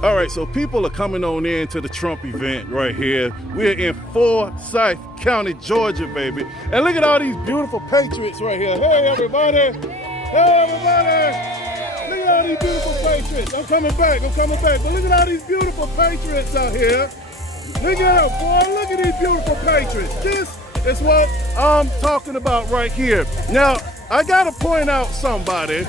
All right, so people are coming on in to the Trump event right here. We're in Forsyth County, Georgia, baby. And look at all these beautiful patriots right here. Hey, everybody. Hey, everybody. Look at all these beautiful patriots. I'm coming back. But look at all these beautiful patriots out here. Look at them, boy. Look at these beautiful patriots. This is what I'm talking about right here. Now, I got to point out somebody,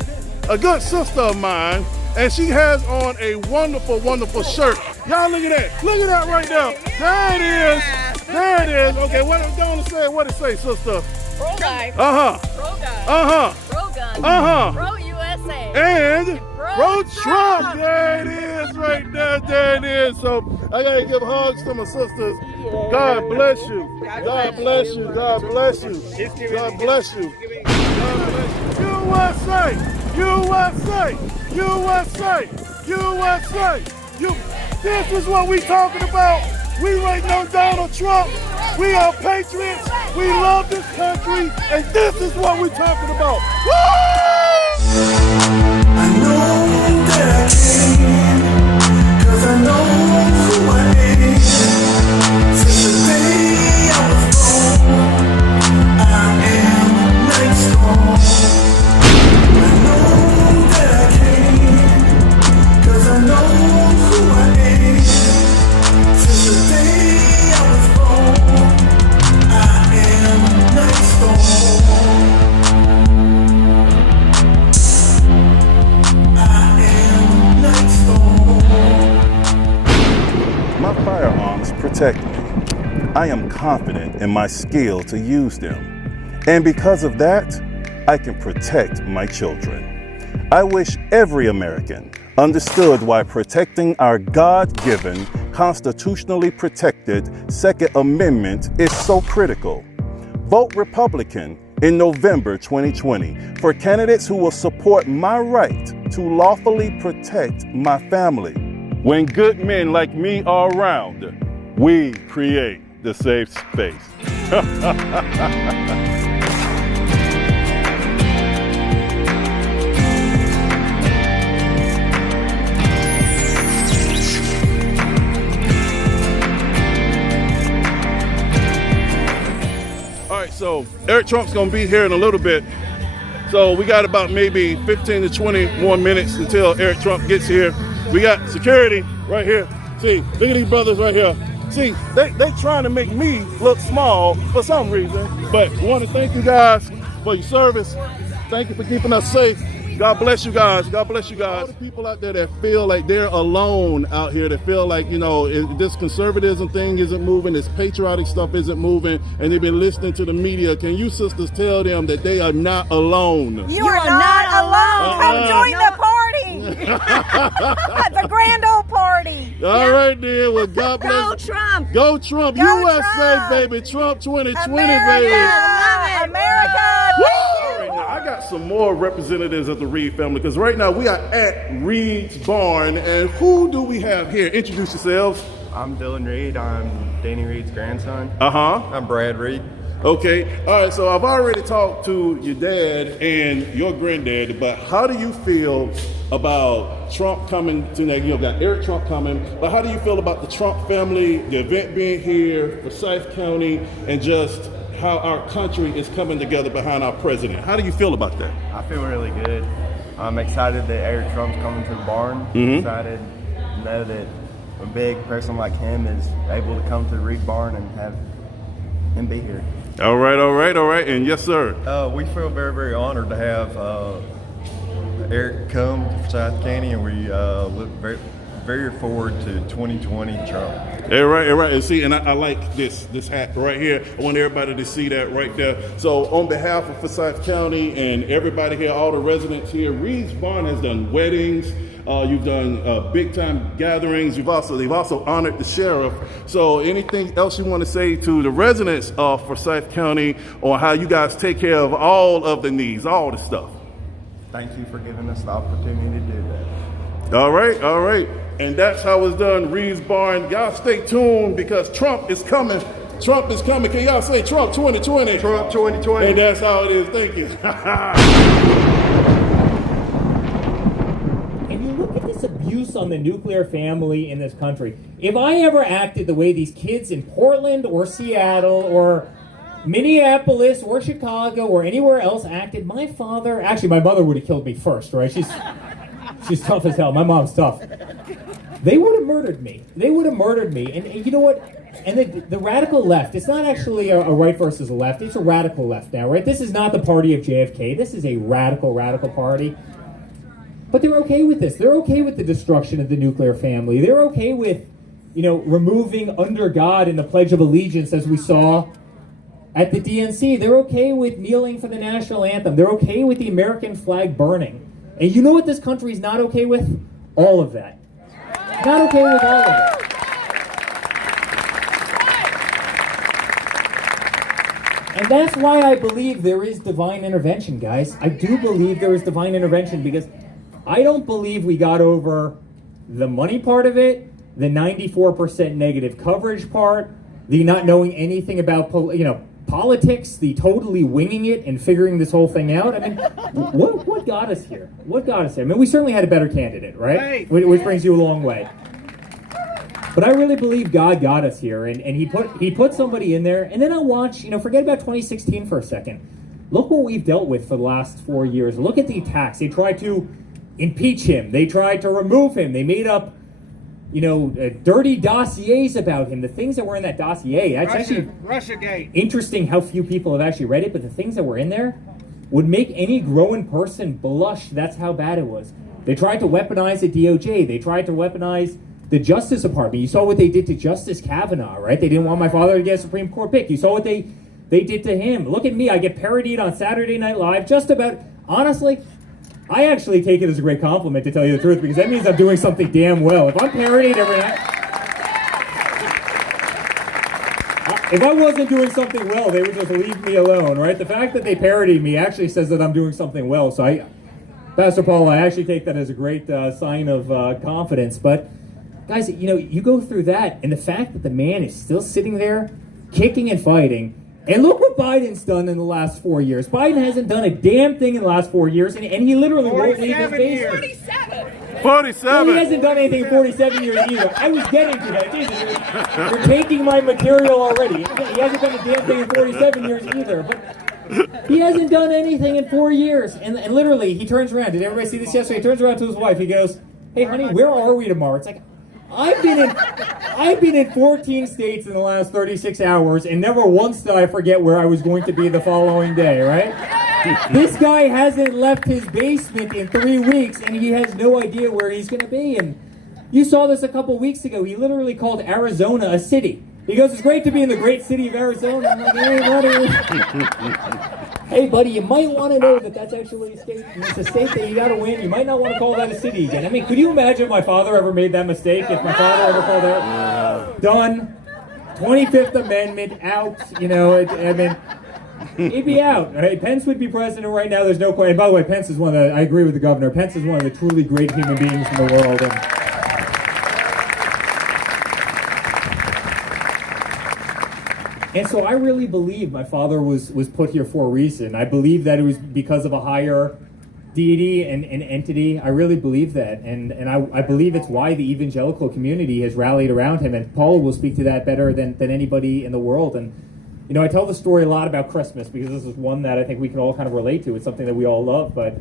a good sister of mine, and she has on a wonderful, wonderful shirt. Y'all look at that. Look at that right there. There it is. There it is. Okay, what I'm going to say, what it say, sister? Pro-life. Uh-huh. Pro-gun. Uh-huh. Pro-gun. Uh-huh. Pro-USA. And pro-Trump. There it is right there. There it is. So I got to give hugs to my sisters. God bless you. God bless you. God bless you. God bless you. USA. USA! USA! USA! This is what we talking about. We waiting on Donald Trump. We are patriots. We love this country. And this is what we talking about. Woo! I know that I can, 'cause I know who I am. Since the day I was born, I am like stone. I know who I am. Since the day I was born, I am like stone. I am like stone. My firearms protect me. I am confident in my skill to use them. And because of that, I can protect my children. I wish every American understood why protecting our God-given, constitutionally protected Second Amendment is so critical. Vote Republican in November 2020 for candidates who will support my right to lawfully protect my family. When good men like me are around, we create the safe space. So Eric Trump's gonna be here in a little bit. So we got about maybe 15 to 20 more minutes until Eric Trump gets here. We got security right here. See, look at these brothers right here. See, they trying to make me look small for some reason. But we want to thank you guys for your service. Thank you for keeping us safe. God bless you guys. God bless you guys. All the people out there that feel like they're alone out here, that feel like, this conservatism thing isn't moving, this patriotic stuff isn't moving, and they've been listening to the media. Can you sisters tell them that they are not alone? You are not alone. Come join the party. The grand old party. All right, then. Well, God bless. Go Trump. Go Trump. Go USA, Trump. baby. Trump 2020, America. baby. America. Woo! All right, now I got some more representatives of the Reed family, because right now we are at Reed's barn. And who do we have here? Introduce yourselves. I'm Dylan Reed. I'm Danny Reed's grandson. Uh-huh. I'm Brad Reed. Okay. All right, so I've already talked to your dad and your granddad, but how do you feel about Trump coming to next? You got Eric Trump coming, but how do you feel about the Trump family, the event being here, Forsyth County, and just how our country is coming together behind our president? How do you feel about that? I feel really good. I'm excited that Eric Trump's coming to the barn. Excited to know that a big person like him is able to come to the Reed barn and have him be here. All right. And yes, sir. We feel very, very honored to have Eric come to Forsyth County, and we look very, very forward to 2020 Trump. All right. And see, and I like this hat right here. I want everybody to see that right there. So on behalf of Forsyth County and everybody here, all the residents here, Reed's Barn has done weddings. You've done big time gatherings. They've also honored the sheriff. So anything else you want to say to the residents of Forsyth County on how you guys take care of all of the needs, all the stuff? Thank you for giving us the opportunity to do that. All right. And that's how it's done, Reed's Barn. Y'all stay tuned because Trump is coming. Trump is coming. Can y'all say Trump 2020? Trump 2020. And that's how it is. Thank you. And you look at this abuse loose on the nuclear family in this country. If I ever acted the way these kids in Portland or Seattle or Minneapolis or Chicago or anywhere else acted, my mother would have killed me first, right? She's tough as hell. My mom's tough. They would have murdered me. And you know what? And the radical left, it's not actually a right versus a left. It's a radical left now, right? This is not the party of JFK. This is a radical party. But they're okay with this. They're okay with the destruction of the nuclear family. They're okay with, removing under God in the Pledge of Allegiance, as we saw at the DNC. They're okay with kneeling for the national anthem. They're okay with the American flag burning. And you know what this country is not okay with? All of that. Not okay with all of it. And that's why I believe there is divine intervention, guys. I do believe there is divine intervention, because I don't believe we got over the money part of it, the 94% negative coverage part, the not knowing anything about politics, the totally winging it and figuring this whole thing out. I mean, what got us here? What got us here? I mean, we certainly had a better candidate, right? Which brings you a long way. But I really believe God got us here, and he put somebody in there. And then I watch, forget about 2016 for a second. Look what we've dealt with for the last 4 years. Look at the attacks. They tried to impeach him. They tried to remove him. They made up, dirty dossiers about him. The things that were in that dossier, it's actually Russiagate. Interesting how few people have actually read it, but the things that were in there would make any growing person blush. That's how bad it was. They tried to weaponize the DOJ. They tried to weaponize the Justice Department. You saw what they did to Justice Kavanaugh, right? They didn't want my father to get a Supreme Court pick. You saw what they did to him. Look at me. I get parodied on Saturday Night Live just about, honestly, I actually take it as a great compliment, to tell you the truth, because that means I'm doing something damn well. If I'm parodied every night, if I wasn't doing something well, they would just leave me alone, right? The fact that they parody me actually says that I'm doing something well. So Pastor Paul, I actually take that as a great sign of confidence. But guys, you go through that, and the fact that the man is still sitting there, kicking and fighting. And look what Biden's done in the last 4 years. Biden hasn't done a damn thing in the last 4 years, and he literally won't leave his basement. 47. Well, he hasn't done anything in 47 years either. I was getting to that. Jesus, you're taking my material already. He hasn't done a damn thing in 47 years either. But he hasn't done anything in 4 years. And literally, he turns around. Did everybody see this yesterday? He turns around to his wife. He goes, "Hey, honey, where are we tomorrow?" It's like, I've been in 14 states in the last 36 hours, and never once did I forget where I was going to be the following day, right? This guy hasn't left his basement in 3 weeks, and he has no idea where he's going to be. And you saw this a couple weeks ago. He literally called Arizona a city. He goes, "It's great to be in the great city of Arizona." I'm like, hey, buddy, you might want to know that that's actually a state. It's a state that you got to win. You might not want to call that a city again. I mean, could you imagine if my father ever made that mistake? If my father ever called that? Done. 25th Amendment out. I mean, he'd be out. Right? Pence would be president right now. There's no question. And by the way, Pence is I agree with the governor. Pence is one of the truly great human beings in the world. And so I really believe my father was put here for a reason. I believe that it was because of a higher deity and entity. I really believe that. And I believe it's why the evangelical community has rallied around him. And Paul will speak to that better than anybody in the world. And, I tell the story a lot about Christmas, because this is one that I think we can all kind of relate to. It's something that we all love. But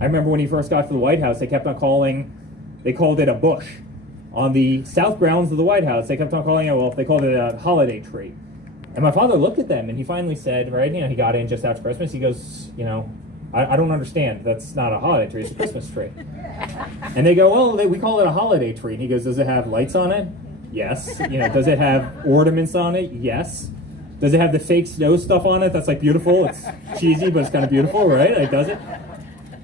I remember when he first got to the White House, they kept on they called it a bush. On the south grounds of the White House, they kept on calling it, they called it a holiday tree. And my father looked at them, and he finally said, right, he got in just after Christmas. He goes, I don't understand. That's not a holiday tree. It's a Christmas tree. And they go, well, we call it a holiday tree. And he goes, does it have lights on it? Yes. Does it have ornaments on it? Yes. Does it have the fake snow stuff on it? That's beautiful. It's cheesy, but it's kind of beautiful, right? Does it?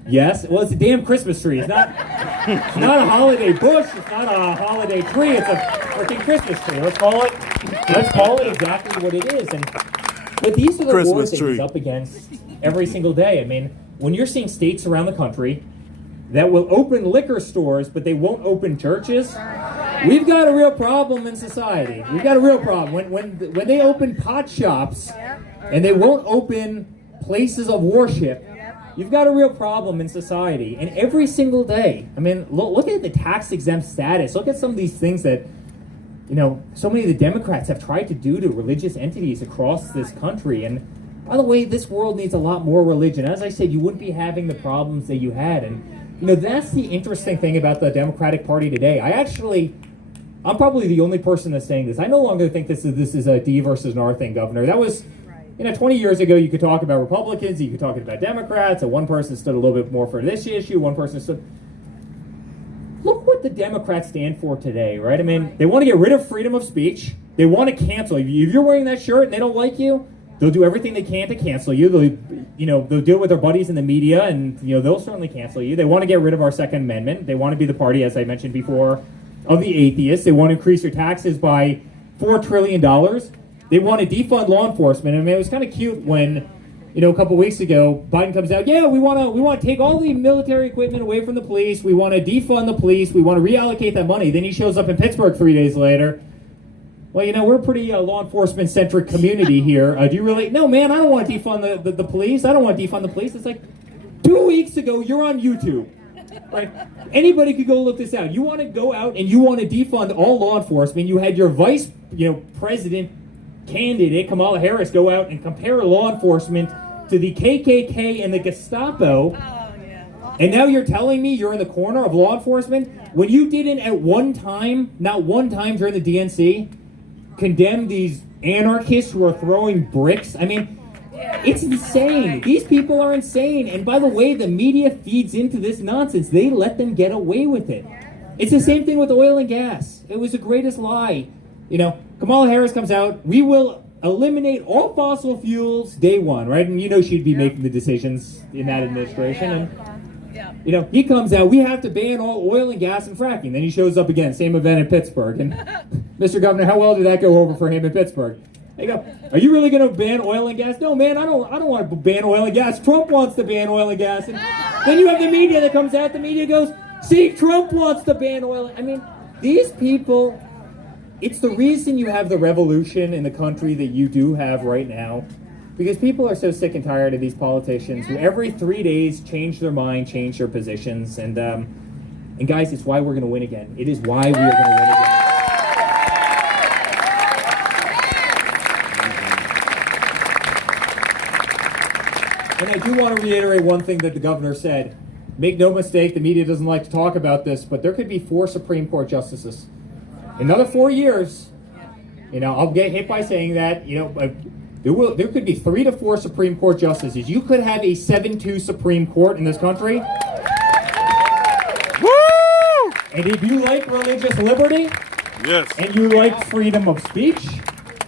Yes. Well, it's a damn Christmas tree. It's not a holiday bush. It's not a holiday tree. It's a freaking Christmas tree. Let's call it exactly what it is. But these are the wars that he's up against every single day. I mean, when you're seeing states around the country that will open liquor stores, but they won't open churches, we've got a real problem in society. We've got a real problem. When they open pot shops and they won't open places of worship, you've got a real problem in society. And every single day, I mean, look at the tax exempt status. Look at some of these things that, you know, so many of the Democrats have tried to do to religious entities across this country. And by the way, this world needs a lot more religion. As I said, you wouldn't be having the problems that you had. And, you know, that's the interesting thing about the Democratic Party today. I'm probably the only person that's saying this. I no longer think this is a D versus an R thing, Governor. That was, 20 years ago, you could talk about Republicans, you could talk about Democrats, and one person stood a little bit more for this issue, one person stood... Look what the Democrats stand for today, right? I mean, they want to get rid of freedom of speech. They want to cancel. If you're wearing that shirt and they don't like you, they'll do everything they can to cancel you. They'll deal with their buddies in the media, and they'll certainly cancel you. They want to get rid of our Second Amendment. They want to be the party, as I mentioned before, of the atheists. They want to increase your taxes by $4 trillion. They want to defund law enforcement. I mean, it was kind of cute when, a couple weeks ago, Biden comes out, we want to take all the military equipment away from the police. We want to defund the police. We want to reallocate that money. Then he shows up in Pittsburgh 3 days later. Well, we're a pretty law enforcement-centric community here. Do you really? No, man, I don't want to defund the police. I don't want to defund the police. It's like 2 weeks ago, you're on YouTube. Right? Anybody could go look this out. You want to go out and you want to defund all law enforcement. You had your vice, president candidate, Kamala Harris, go out and compare law enforcement to the KKK and the Gestapo. And now you're telling me you're in the corner of law enforcement when you didn't at one time, not one time during the DNC, condemn these anarchists who are throwing bricks. I mean, it's insane. These people are insane. And by the way, the media feeds into this nonsense. They let them get away with it. It's the same thing with oil and gas. It was the greatest lie. Kamala Harris comes out, we will eliminate all fossil fuels day one, right? And she'd be making the decisions in that administration. And he comes out, we have to ban all oil and gas and fracking. Then he shows up again, same event in Pittsburgh. And Mr. Governor, how well did that go over for him in Pittsburgh? They go, are you really going to ban oil and gas? No, man, I don't want to ban oil and gas. Trump wants to ban oil and gas. And then you have the media that comes out. The media goes, see, Trump wants to ban oil. I mean, these people, it's the reason you have the revolution in the country that you do have right now. Because people are so sick and tired of these politicians who every 3 days change their mind, change their positions. And guys, it's why we're going to win again. It is why we are going to win again. And I do want to reiterate one thing that the governor said. Make no mistake, the media doesn't like to talk about this, but there could be 4 Supreme Court justices. Another 4 years, I'll get hit by saying that, there could be 3 to 4 Supreme Court justices. You could have a 7-2 Supreme Court in this country. Woo! And if you like religious liberty, yes, and you like freedom of speech,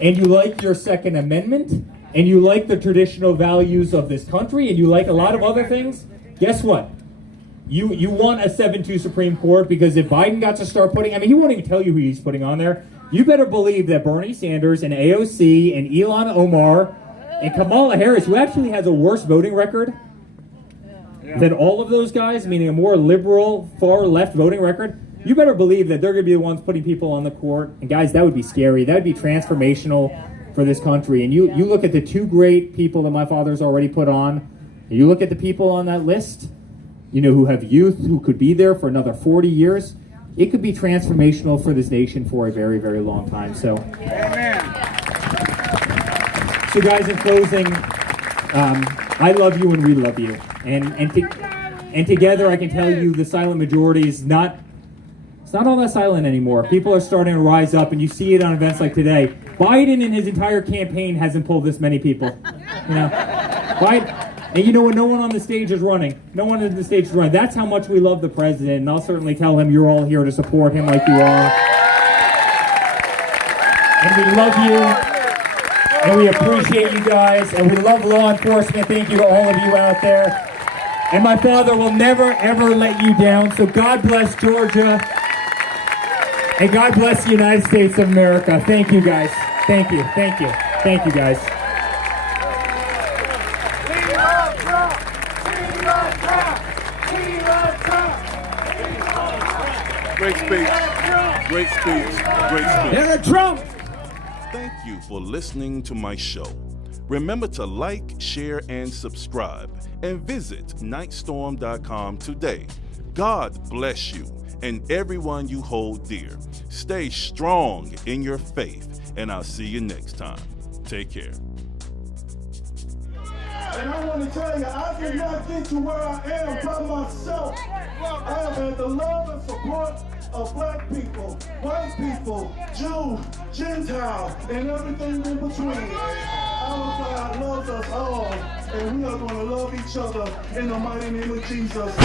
and you like your Second Amendment, and you like the traditional values of this country, and you like a lot of other things, guess what? You want a 7-2 Supreme Court, because if Biden got to start putting, he won't even tell you who he's putting on there. You better believe that Bernie Sanders and AOC and Ilhan Omar and Kamala Harris, who actually has a worse voting record than all of those guys, meaning a more liberal, far-left voting record, you better believe that they're going to be the ones putting people on the court. And guys, that would be scary. That would be transformational for this country. And you look at the 2 great people that my father's already put on, and you look at the people on that list, who have youth who could be there for another 40 years, it could be transformational for this nation for a very, very long time. So, so guys, in closing, I love you and we love you. And together I can tell you the silent majority is not, it's not all that silent anymore. People are starting to rise up, and you see it on events like today. Biden and his entire campaign hasn't pulled this many people. Biden, and you know what? No one on the stage is running. No one on the stage is running. That's how much we love the president, and I'll certainly tell him you're all here to support him like you are. And we love you, and we appreciate you guys, and we love law enforcement. Thank you to all of you out there. And my father will never, ever let you down. So God bless Georgia, and God bless the United States of America. Thank you, guys. Thank you. Thank you. Thank you, guys. Great speech. Great speech. Great speech. Donald Trump! Thank you for listening to my show. Remember to like, share, and subscribe, and visit nightstorm.com today. God bless you and everyone you hold dear. Stay strong in your faith, and I'll see you next time. Take care. And I want to tell you, I did not get to where I am by myself. I have had the love and support of black people, white people, Jew, Gentile, and everything in between. Our God loves us all, and we are going to love each other in the mighty name of Jesus.